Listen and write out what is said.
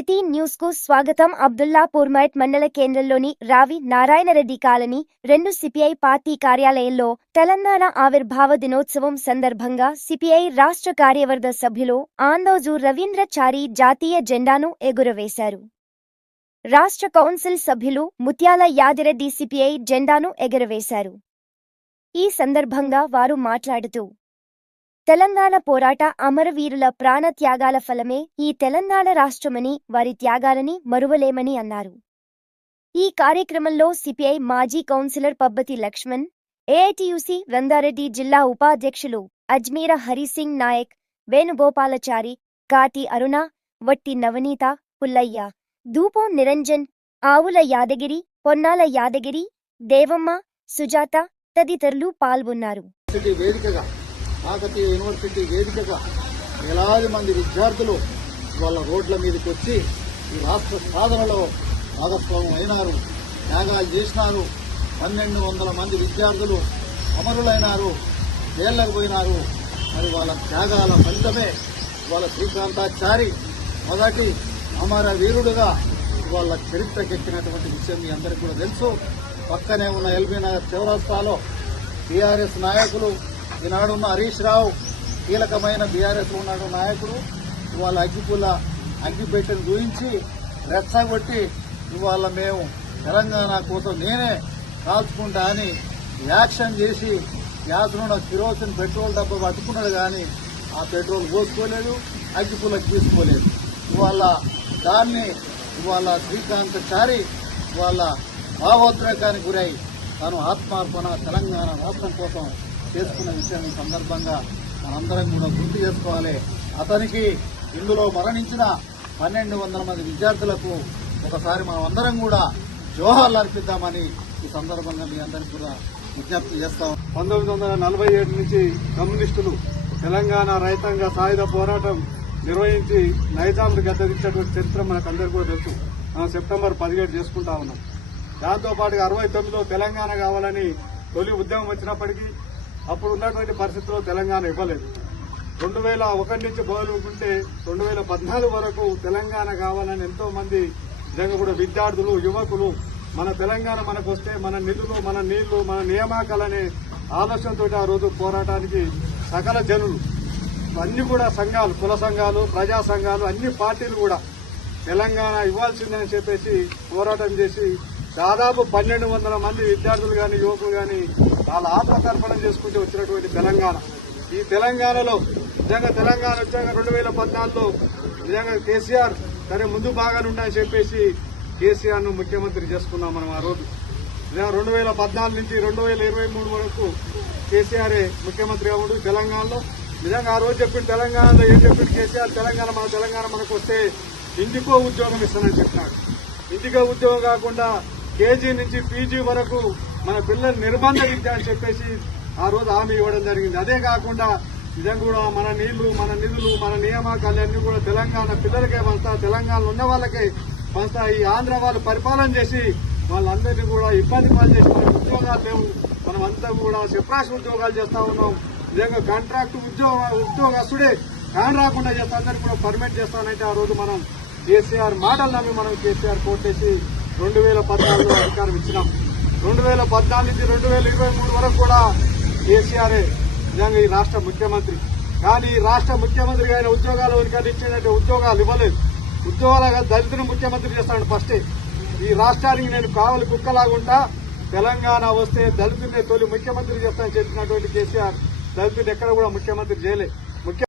City news కు స్వాగతం. అబ్దుల్లాపూర్మెట్ మండల కేంద్రంలోని రావి నారాయణరెడ్డి కాలనీ 2 సిపిఐ పార్టీ కార్యాలయంలో తెలంగాణ ఆవిర్భావ దినోత్సవం సందర్భంగా సిపిఐ రాష్ట్ర కార్యవర్గ సభ్యులు ఆందోజు రవీంద్రచారి జాతీయ జెండాను ఎగురవేశారు. రాష్ట్ర కౌన్సిల్ సభ్యులు ముత్యాల యాదిరెడ్డి సిపిఐ జెండాను ఎగురవేశారు. ఈ సందర్భంగా వారు మాట్లాడుతూ తెలంగాణ పోరాట అమరవీరుల ప్రాణత్యాగాల ఫలమే ఈ తెలంగాణ రాష్ట్రమని, వారి త్యాగాలని మరువలేమని అన్నారు. ఈ కార్యక్రమంలో సిపిఐ మాజీ కౌన్సిలర్ పబ్బతి లక్ష్మణ్, ఏఐటియుసి రంగారెడ్డి జిల్లా ఉపాధ్యక్షులు అజ్మీర హరిసింగ్ నాయక్, వేణుగోపాలచారి, కాటి అరుణ, వట్టి నవనీత, పుల్లయ్య, ధూపం నిరంజన్, ఆవుల యాదగిరి, పొన్నాల యాదగిరి, దేవమ్మ, సుజాత తదితరులు పాల్గొన్నారు. కాకతీయ యూనివర్సిటీ వేదికగా వేలాది మంది విద్యార్థులు వాళ్ళ రోడ్ల మీదకి వచ్చి ఈ రాష్ట్ర సాధనలో భాగస్వామ్యం అయినారు, త్యాగాలు చేసినారు. 1200 మంది విద్యార్థులు అమరులైనారు, జైళ్లకు పోయినారు. మరి వాళ్ళ త్యాగాల ఫలితమే వాళ్ళ శ్రీకాంతాచారి మొదటి అమర వీరుడుగా వాళ్ళ చరిత్రకెక్కినటువంటి విషయం మీ అందరికీ కూడా తెలుసు. పక్కనే ఉన్న ఎల్బీ నగర్ చౌరస్తాలో టీఆర్ఎస్ నాయకులు, ఈనాడున్న హరీష్ రావు కీలకమైన బీఆర్ఎస్ ఉన్నాడు నాయకుడు, ఇవాళ అగ్గిపెట్టెను దూయించి రెచ్చగొట్టి ఇవాళ మేము తెలంగాణ కోసం నేనే కాల్చుకుంటా అని యాక్షన్ చేసి గ్యాస్లో కిరోసిన్ పెట్రోల్ డబ్బా పట్టుకున్నాడు. కానీ ఆ పెట్రోల్ పోసుకోలేదు, అగ్గిపుల్లకి తీసుకోలేదు. ఇవాళ దాన్ని ఇవాళ శ్రీకాంతాచారి ఇవాళ భావోద్రేకానికి గురై తాను ఆత్మార్పణ తెలంగాణ రాష్ట్రం కోసం చేసుకున్న విషయం ఈ సందర్భంగా మనందరం కూడా గుర్తు చేసుకోవాలి. అతనికి ఇందులో మరణించిన 1200 మంది విద్యార్థులకు ఒకసారి మనం అందరం కూడా జోహార్లు అర్పిద్దామని ఈ సందర్భంగా మీ అందరికీ కూడా విజ్ఞప్తి చేస్తాం. 1947 నుంచి కమ్యూనిస్టులు తెలంగాణ రైతాంగ సాయుధ పోరాటం నిర్వహించి నైజాంను గద్దెదించినటువంటి చరిత్ర మనకందరికీ కూడా తెలుసు. మనం సెప్టెంబర్ 17 చేసుకుంటా ఉన్నాం. దాంతోపాటుగా 69లో తెలంగాణ కావాలని తొలి ఉద్యమం వచ్చినప్పటికీ అప్పుడు ఉన్నటువంటి పరిస్థితుల్లో తెలంగాణ ఇవ్వలేదు. 2001 నుంచి మొదలుకుంటే 2014 వరకు తెలంగాణ కావాలని ఎంతో మంది నిజంగా కూడా విద్యార్థులు, యువకులు మన తెలంగాణ మనకు వస్తే మన నిధులు, మన నీళ్లు, మన నియామకాలనే ఆలోచనతో ఆ రోజు పోరాటానికి సకల జనులు అన్ని కూడా సంఘాలు, కుల సంఘాలు, ప్రజా సంఘాలు, అన్ని పార్టీలు కూడా తెలంగాణ ఇవ్వాల్సిందని చెప్పేసి పోరాటం చేసి దాదాపు 1200 మంది విద్యార్థులు కానీ, యువకులు కానీ వాళ్ళ ఆత్మతర్పణం చేసుకుంటూ వచ్చినటువంటి తెలంగాణ. ఈ తెలంగాణలో నిజంగా తెలంగాణ వచ్చాక 2014లో నిజంగా కేసీఆర్ సరే ముందు బాగానే ఉంటాయని చెప్పేసి కేసీఆర్ ను ముఖ్యమంత్రి చేసుకున్నాం మనం ఆ రోజు. 2014 నుంచి 2023 వరకు కేసీఆరే ముఖ్యమంత్రిగా ఉండి తెలంగాణలో నిజంగా ఆ రోజు చెప్పిన తెలంగాణలో ఏం చెప్పింది కేసీఆర్, మన తెలంగాణ మనకు వస్తే ఇంటికో ఉద్యోగం ఇస్తానని చెప్పినాడు. ఇంటికో ఉద్యోగం కాకుండా కేజీ నుంచి పీజీ వరకు మన పిల్లలు నిర్బంధ విద్య అని చెప్పేసి ఆ రోజు హామీ ఇవ్వడం జరిగింది. అదే కాకుండా నిజంగా కూడా మన నీళ్లు, మన నిధులు, మన నియామకాలు అన్ని కూడా తెలంగాణ పిల్లలకే పంచుతా, తెలంగాణలో ఉన్న వాళ్ళకే పంచుతా. ఈ ఆంధ్ర వాళ్ళు పరిపాలన చేసి వాళ్ళందరినీ కూడా ఇబ్బంది పాలు చేసి మనకు ఉద్యోగాలు లేవు, మనం అంతా కూడా సెప్రాస్ ఉద్యోగాలు చేస్తా ఉన్నాం. నిజంగా కాంట్రాక్ట్ ఉద్యోగస్తుడే కాని రాకుండా చేస్తా, అందరికీ కూడా పర్మిట్ చేస్తానంటే ఆ రోజు మనం కేసీఆర్ మాటలు నమ్మి మనం కేసీఆర్ కోటేసి 2014లో అధికారం ఇచ్చినాం. 2014 నుంచి 2023 వరకు కూడా కేసీఆరే నిజంగా ఈ రాష్ట్ర ముఖ్యమంత్రి. కానీ ఈ రాష్ట్ర ముఖ్యమంత్రిగా ఆయన ఉద్యోగాలు ఇచ్చేటట్టు ఉద్యోగాలు ఇవ్వలేదు. ఉద్యోగాలుగా దళితుని ముఖ్యమంత్రి చేస్తాడు ఫస్టే. ఈ రాష్ట్రానికి నేను కావలి కుక్కలాగుంటా, తెలంగాణ వస్తే దళితుడిని తొలి ముఖ్యమంత్రి చేస్తానని చెప్పినటువంటి కేసీఆర్ దళితుడిని ఎక్కడ కూడా ముఖ్యమంత్రి చేయలేదు.